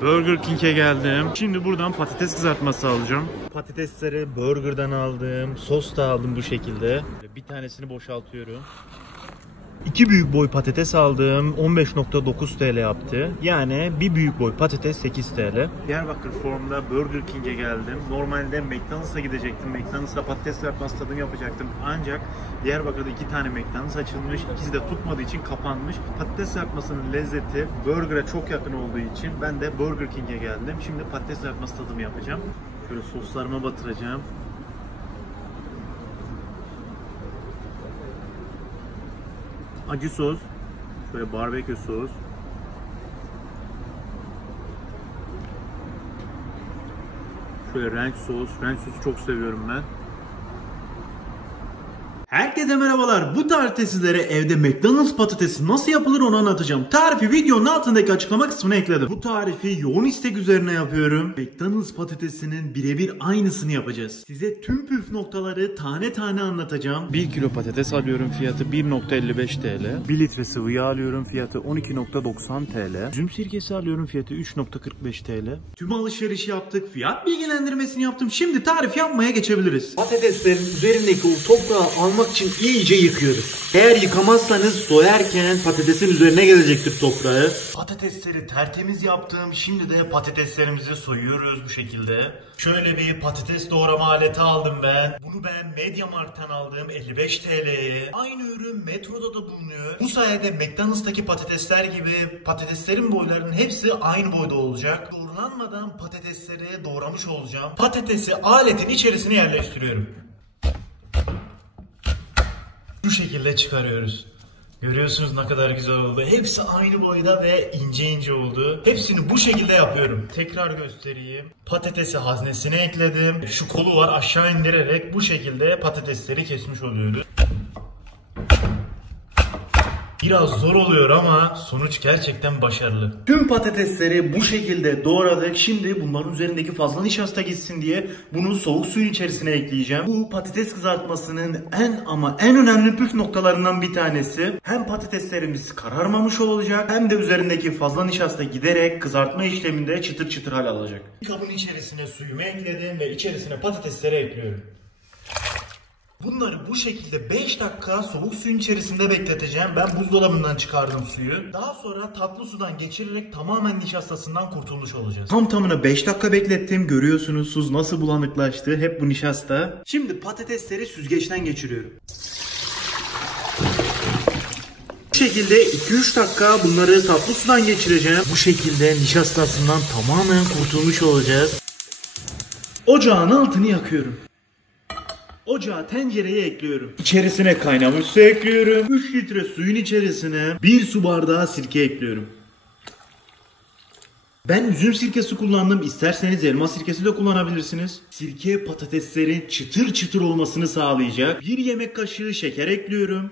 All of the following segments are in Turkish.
Burger King'e geldim. Şimdi buradan patates kızartması alacağım. Patatesleri burgerdan aldım. Sos da aldım bu şekilde. Bir tanesini boşaltıyorum. 2 büyük boy patates aldım. 15.9 TL yaptı. Yani bir büyük boy patates 8 TL. Diyarbakır Form'da Burger King'e geldim. Normalde McDonald's'a gidecektim. McDonald's'ta patates kızartması tadım yapacaktım. Ancak Diyarbakır'da 2 tane McDonald's açılmış. İkisi de tutmadığı için kapanmış. Patates kızartmasının lezzeti burger'a çok yakın olduğu için ben de Burger King'e geldim. Şimdi patates kızartması tadımı yapacağım. Şöyle soslarıma batıracağım. Acı sos, şöyle barbekü sos, şöyle ranch sos. Ranch sosu çok seviyorum ben. Herkese merhabalar. Bu tarifte sizlere evde McDonald's patatesi nasıl yapılır onu anlatacağım. Tarifi videonun altındaki açıklama kısmına ekledim. Bu tarifi yoğun istek üzerine yapıyorum. McDonald's patatesinin birebir aynısını yapacağız. Size tüm püf noktaları tane tane anlatacağım. 1 kilo patates alıyorum, fiyatı 1.55 TL. 1 litre sıvı yağ alıyorum, fiyatı 12.90 TL. Üzüm sirkesi alıyorum, fiyatı 3.45 TL. Tüm alışveriş yaptık. Fiyat bilgilendirmesini yaptım. Şimdi tarif yapmaya geçebiliriz. Patateslerin üzerindeki o toprağı almak için iyice yıkıyoruz. Eğer yıkamazsanız soyarken patatesin üzerine gelecektir toprağı. Patatesleri tertemiz yaptım. Şimdi de patateslerimizi soyuyoruz bu şekilde. Şöyle bir patates doğrama aleti aldım ben. Bunu ben MediaMarkt'tan aldım 55 TL'ye. Aynı ürün Metro'da da bulunuyor. Bu sayede McDonald's'taki patatesler gibi patateslerin boylarının hepsi aynı boyda olacak. Doğranmadan patatesleri doğramış olacağım. Patatesi aletin içerisine yerleştiriyorum. Bu şekilde çıkarıyoruz. Görüyorsunuz ne kadar güzel oldu. Hepsi aynı boyda ve ince ince oldu. Hepsini bu şekilde yapıyorum. Tekrar göstereyim. Patatesi haznesine ekledim. Şu kolu var, aşağı indirerek bu şekilde patatesleri kesmiş oluyoruz. Biraz zor oluyor ama sonuç gerçekten başarılı. Tüm patatesleri bu şekilde doğradık. Şimdi bunların üzerindeki fazla nişasta gitsin diye bunu soğuk suyun içerisine ekleyeceğim. Bu patates kızartmasının en önemli püf noktalarından bir tanesi. Hem patateslerimiz kararmamış olacak hem de üzerindeki fazla nişasta giderek kızartma işleminde çıtır çıtır hal alacak. Kabın içerisine suyumu ekledim ve içerisine patatesleri ekliyorum. Bunları bu şekilde 5 dakika soğuk suyun içerisinde bekleteceğim. Ben buzdolabından çıkardım suyu. Daha sonra tatlı sudan geçirerek tamamen nişastasından kurtulmuş olacağız. Tam tamına 5 dakika beklettim. Görüyorsunuz su nasıl bulanıklaştı. Hep bu nişasta. Şimdi patatesleri süzgeçten geçiriyorum. Bu şekilde 2-3 dakika bunları tatlı sudan geçireceğim. Bu şekilde nişastasından tamamen kurtulmuş olacağız. Ocağın altını yakıyorum. Ocağı tencereye ekliyorum. İçerisine kaynamış su ekliyorum. 3 litre suyun içerisine 1 su bardağı sirke ekliyorum. Ben üzüm sirkesi kullandım. İsterseniz elma sirkesi de kullanabilirsiniz. Sirke patateslerin çıtır çıtır olmasını sağlayacak. 1 yemek kaşığı şeker ekliyorum.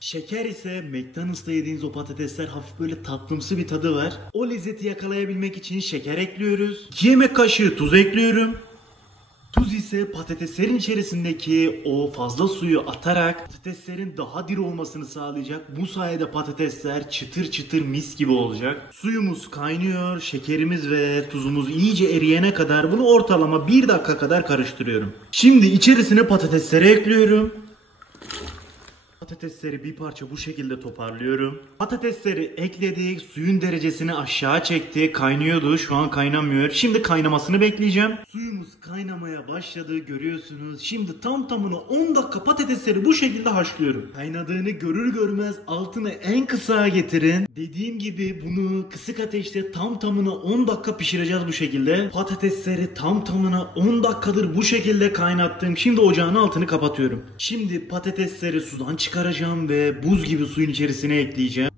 Şeker ise McDonald's'ta yediğiniz o patatesler hafif böyle tatlımsı bir tadı var. O lezzeti yakalayabilmek için şeker ekliyoruz. 2 yemek kaşığı tuz ekliyorum. Tuz ise patateslerin içerisindeki o fazla suyu atarak patateslerin daha diri olmasını sağlayacak. Bu sayede patatesler çıtır çıtır mis gibi olacak. Suyumuz kaynıyor, şekerimiz ve tuzumuz iyice eriyene kadar bunu ortalama 1 dakika kadar karıştırıyorum. Şimdi içerisine patatesleri ekliyorum. Patatesleri bir parça bu şekilde toparlıyorum. Patatesleri ekledik. Suyun derecesini aşağı çekti. Kaynıyordu. Şu an kaynamıyor. Şimdi kaynamasını bekleyeceğim. Suyumuz kaynamaya başladı. Görüyorsunuz. Şimdi tam tamına 10 dakika patatesleri bu şekilde haşlıyorum. Kaynadığını görür görmez altını en kısa getirin. Dediğim gibi bunu kısık ateşte tam tamına 10 dakika pişireceğiz bu şekilde. Patatesleri tam tamına 10 dakikadır bu şekilde kaynattım. Şimdi ocağın altını kapatıyorum. Şimdi patatesleri sudan çıkaracağım ve buz gibi suyun içerisine ekleyeceğim.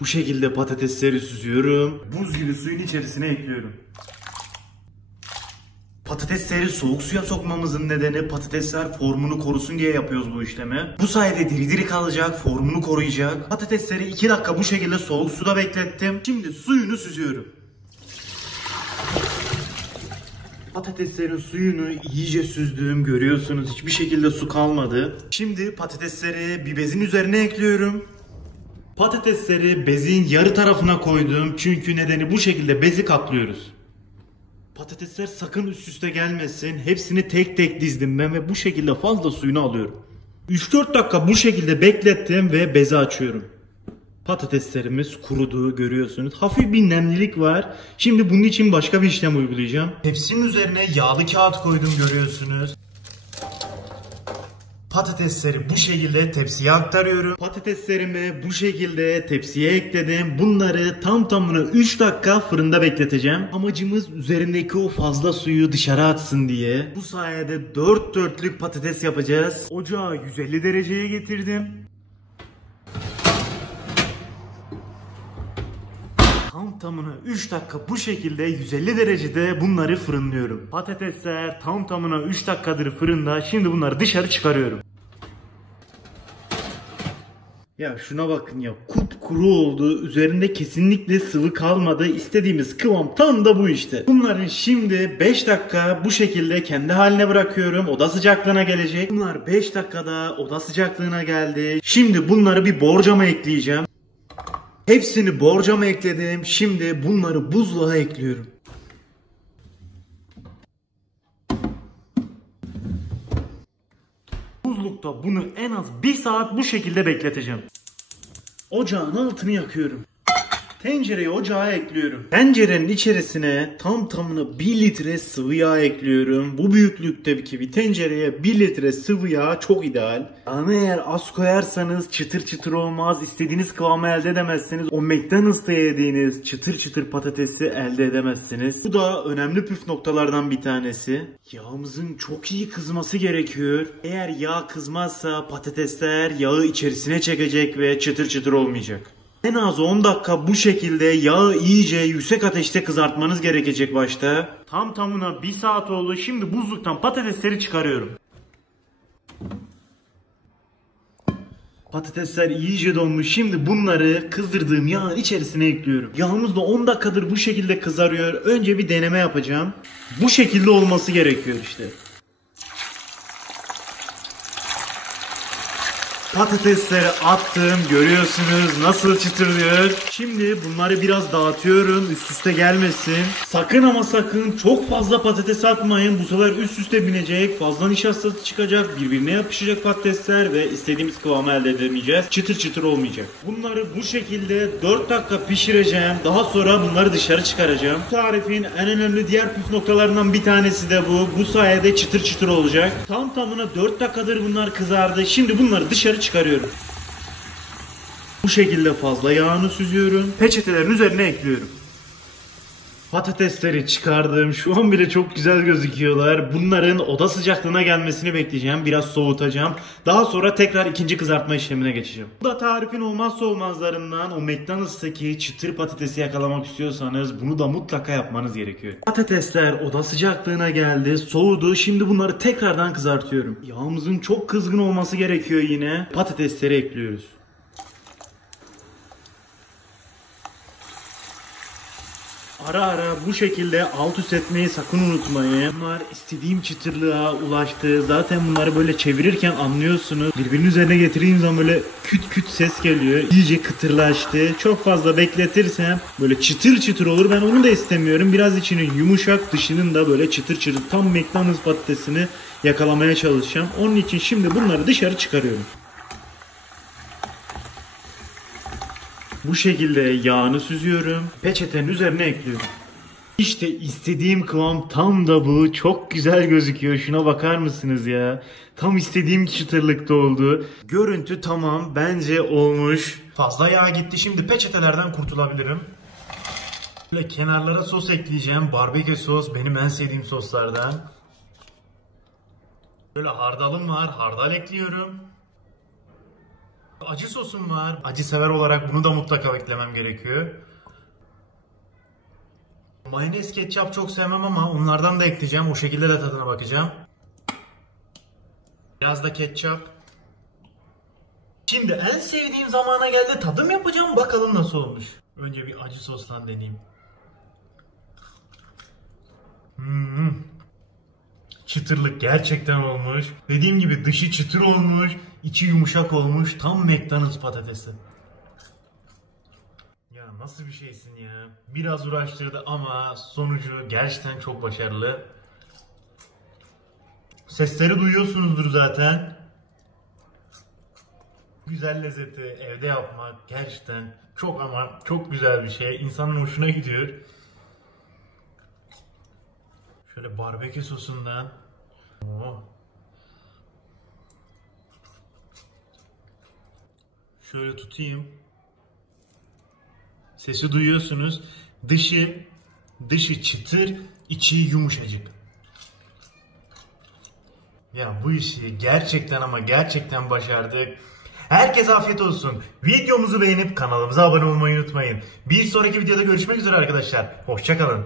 Bu şekilde patatesleri süzüyorum. Buz gibi suyun içerisine ekliyorum. Patatesleri soğuk suya sokmamızın nedeni patatesler formunu korusun diye yapıyoruz bu işlemi. Bu sayede diri diri kalacak, formunu koruyacak. Patatesleri 2 dakika bu şekilde soğuk suda beklettim. Şimdi suyunu süzüyorum. Patateslerin suyunu iyice süzdüm. Görüyorsunuz hiçbir şekilde su kalmadı. Şimdi patatesleri bir bezin üzerine ekliyorum. Patatesleri bezin yarı tarafına koydum. Çünkü nedeni bu şekilde bezi katlıyoruz. Patatesler sakın üst üste gelmesin. Hepsini tek tek dizdim ben ve bu şekilde fazla suyunu alıyorum. 3-4 dakika bu şekilde beklettim ve bezi açıyorum. Patateslerimiz kurudu, görüyorsunuz. Hafif bir nemlilik var. Şimdi bunun için başka bir işlem uygulayacağım. Tepsinin üzerine yağlı kağıt koydum, görüyorsunuz. Patatesleri bu şekilde tepsiye aktarıyorum. Patateslerimi bu şekilde tepsiye ekledim. Bunları tam tamına 3 dakika fırında bekleteceğim. Amacımız üzerindeki o fazla suyu dışarı atsın diye. Bu sayede 4 dörtlük patates yapacağız. Ocağı 150 dereceye getirdim. Tam tamına 3 dakika bu şekilde 150 derecede bunları fırınlıyorum. Patatesler tam tamına 3 dakikadır fırında. Şimdi bunları dışarı çıkarıyorum. Ya şuna bakın ya, kupkuru oldu. Üzerinde kesinlikle sıvı kalmadı. İstediğimiz kıvam tam da bu işte. Bunların şimdi 5 dakika bu şekilde kendi haline bırakıyorum. Oda sıcaklığına gelecek. Bunlar 5 dakikada oda sıcaklığına geldi. Şimdi bunları bir borcama ekleyeceğim. Hepsini borcama ekledim. Şimdi bunları buzluğa ekliyorum. Buzlukta bunu en az 1 saat bu şekilde bekleteceğim. Ocağın altını yakıyorum. Tencereyi ocağa ekliyorum. Tencerenin içerisine tam tamına 1 litre sıvı yağ ekliyorum. Bu büyüklükteki bir tencereye 1 litre sıvı yağ çok ideal. Ama eğer az koyarsanız çıtır çıtır olmaz. İstediğiniz kıvamı elde edemezsiniz. O McDonald's'ta yediğiniz çıtır çıtır patatesi elde edemezsiniz. Bu da önemli püf noktalardan bir tanesi. Yağımızın çok iyi kızması gerekiyor. Eğer yağ kızmazsa patatesler yağı içerisine çekecek ve çıtır çıtır olmayacak. En az 10 dakika bu şekilde yağı iyice yüksek ateşte kızartmanız gerekecek başta. Tam tamına 1 saat oldu. Şimdi buzluktan patatesleri çıkarıyorum. Patatesler iyice donmuş. Şimdi bunları kızdırdığım yağın içerisine ekliyorum. Yağımız da 10 dakikadır bu şekilde kızarıyor. Önce bir deneme yapacağım. Bu şekilde olması gerekiyor işte. Patatesleri attım, görüyorsunuz nasıl çıtırlıyor. Şimdi bunları biraz dağıtıyorum, üst üste gelmesin. Sakın ama sakın çok fazla patates atmayın. Bu sefer üst üste binecek, fazla nişastası çıkacak, birbirine yapışacak patatesler ve istediğimiz kıvamı elde edemeyeceğiz. Çıtır çıtır olmayacak. Bunları bu şekilde 4 dakika pişireceğim. Daha sonra bunları dışarı çıkaracağım. Bu tarifin en önemli diğer püf noktalarından bir tanesi de bu. Bu sayede çıtır çıtır olacak. Tam tamına 4 dakikadır bunlar kızardı. Şimdi bunları dışarı çıkarıyorum. Bu şekilde fazla yağını süzüyorum. Peçetelerin üzerine ekliyorum. Patatesleri çıkardım. Şu an bile çok güzel gözüküyorlar. Bunların oda sıcaklığına gelmesini bekleyeceğim. Biraz soğutacağım. Daha sonra tekrar ikinci kızartma işlemine geçeceğim. Bu da tarifin olmazsa olmazlarından. O McDonald's'taki çıtır patatesi yakalamak istiyorsanız bunu da mutlaka yapmanız gerekiyor. Patatesler oda sıcaklığına geldi. Soğudu. Şimdi bunları tekrardan kızartıyorum. Yağımızın çok kızgın olması gerekiyor yine. Patatesleri ekliyoruz. Ara ara bu şekilde alt üst etmeyi sakın unutmayın. Bunlar istediğim çıtırlığa ulaştı. Zaten bunları böyle çevirirken anlıyorsunuz. Birbirinin üzerine getirdiğim zaman böyle küt küt ses geliyor. İyice kıtırlaştı. Çok fazla bekletirsem böyle çıtır çıtır olur. Ben onu da istemiyorum. Biraz içinin yumuşak, dışının da böyle çıtır çıtır. Tam McDonald's patatesini yakalamaya çalışacağım. Onun için şimdi bunları dışarı çıkarıyorum. Bu şekilde yağını süzüyorum. Peçetenin üzerine ekliyorum. İşte istediğim kıvam tam da bu. Çok güzel gözüküyor. Şuna bakar mısınız ya? Tam istediğim çıtırlıkta oldu. Görüntü tamam. Bence olmuş. Fazla yağ gitti. Şimdi peçetelerden kurtulabilirim. Böyle kenarlara sos ekleyeceğim. Barbekü sos benim en sevdiğim soslardan. Böyle hardalım var. Hardal ekliyorum. Acı sosum var. Acı sever olarak bunu da mutlaka eklemem gerekiyor. Mayonez, ketçap çok sevmem ama onlardan da ekleyeceğim. O şekilde de tadına bakacağım. Biraz da ketçap. Şimdi en sevdiğim zamana geldi. Tadım yapacağım. Bakalım nasıl olmuş. Önce bir acı sostan deneyeyim. Çıtırlık gerçekten olmuş. Dediğim gibi dışı çıtır olmuş, içi yumuşak olmuş. Tam McDonald's patatesi. Ya nasıl bir şeysin ya? Biraz uğraştırdı ama sonucu gerçekten çok başarılı. Sesleri duyuyorsunuzdur zaten. Güzel lezzeti evde yapmak gerçekten çok ama çok güzel bir şey. İnsanın hoşuna gidiyor. Şöyle barbekü sosundan. Oh. Şöyle tutayım. Sesi duyuyorsunuz. Dışı çıtır, içi yumuşacık. Ya bu işi gerçekten ama gerçekten başardık. Herkese afiyet olsun. Videomuzu beğenip kanalımıza abone olmayı unutmayın. Bir sonraki videoda görüşmek üzere arkadaşlar. Hoşça kalın.